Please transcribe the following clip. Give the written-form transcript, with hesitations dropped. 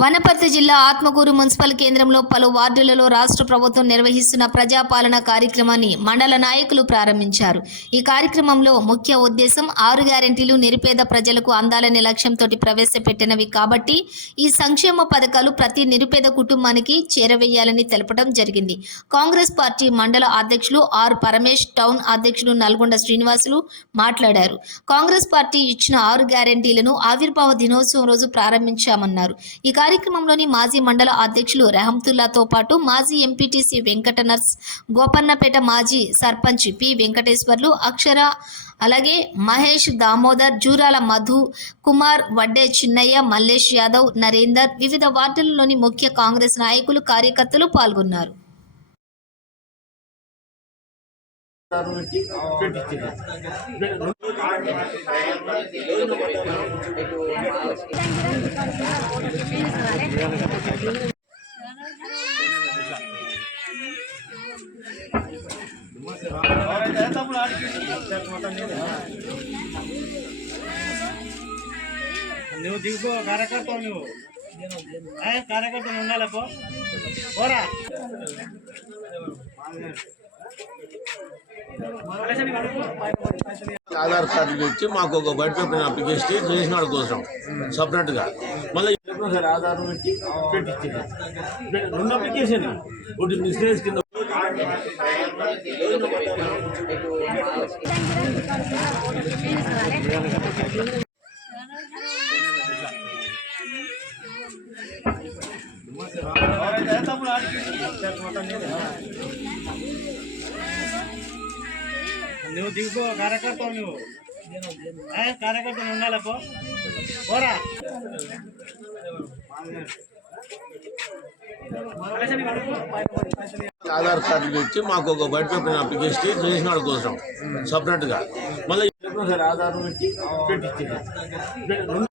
వనపర్తి జిల్లా ఆత్మకూరు మున్సిపల్ కేంద్రంలో పలు వార్డులలో రాష్ట్ర ప్రభుత్వం నిర్వహిస్తున్న ప్రజాపాలన కార్యక్రమాన్ని మండల నాయకులు ప్రారంభించారు. ఈ కార్యక్రమంలో ముఖ్య ఉద్దేశం 6 గ్యారెంటీలు నిరుపేద ప్రజలకు అందాలనే లక్ష్యంతో ప్రవేశపెట్టినవి కాబట్టి ఈ సంక్షేమ పథకాలు ప్రతి నిరుపేద కుటుంబానికి చేరవేయాలని తెలపడం జరిగింది. కాంగ్రెస్ పార్టీ మండల అధ్యక్షులు ఆర్ పరమేష్, టౌన్ అధ్యక్షులు నల్గొండ శ్రీనివాసులు మాట్లాడారు. కాంగ్రెస్ పార్టీ ఇచ్చిన 6 గ్యారెంటీలను ఆవిర్భావ దినోత్సవం రోజు ప్రారంభించామన్నారు. ఈ కార్యక్రమంలోని మాజీ మండల అధ్యక్షులు రెహంతుల్లాతో పాటు మాజీ ఎంపీటీసీ వెంకట నర్స్, గోపన్నపేట మాజీ సర్పంచ్ పి వెంకటేశ్వర్లు, అక్షర, అలాగే మహేష్, దామోదర్, జూరాల మధు కుమార్, వడ్డే చిన్నయ్య, మల్లేష్ యాదవ్, నరేందర్, వివిధ వార్డులలోని ముఖ్య కాంగ్రెస్ నాయకులు, కార్యకర్తలు పాల్గొన్నారు. నువ్వు దిగుకో కార్యకర్త నువ్వు కార్యకర్త ఉండాలి పోరా ఆధార్ కార్డు ఇచ్చి మాకు ఒక వైట్ పేపర్ అప్లికేషన్ చేసిన వాళ్ళ కోసం సపరేట్గా మళ్ళీ సార్ ఆధార్ పెట్టి పెట్టించింది 2 అప్లికేషన్ ఒకటి బిజినెస్ కింద నువ్వు దిగుకో కార్యకర్త నువ్వు కార్యకర్త ఉండాలి పోరా ఆధార్ కార్డు ఇచ్చి మాకు ఒక వైట్ పేపర్ అప్లికేషన్ చేసిన వాళ్ళ కోసం సపరేట్గా మళ్ళీ సార్ ఆధార్ పెట్టి పెట్టించింది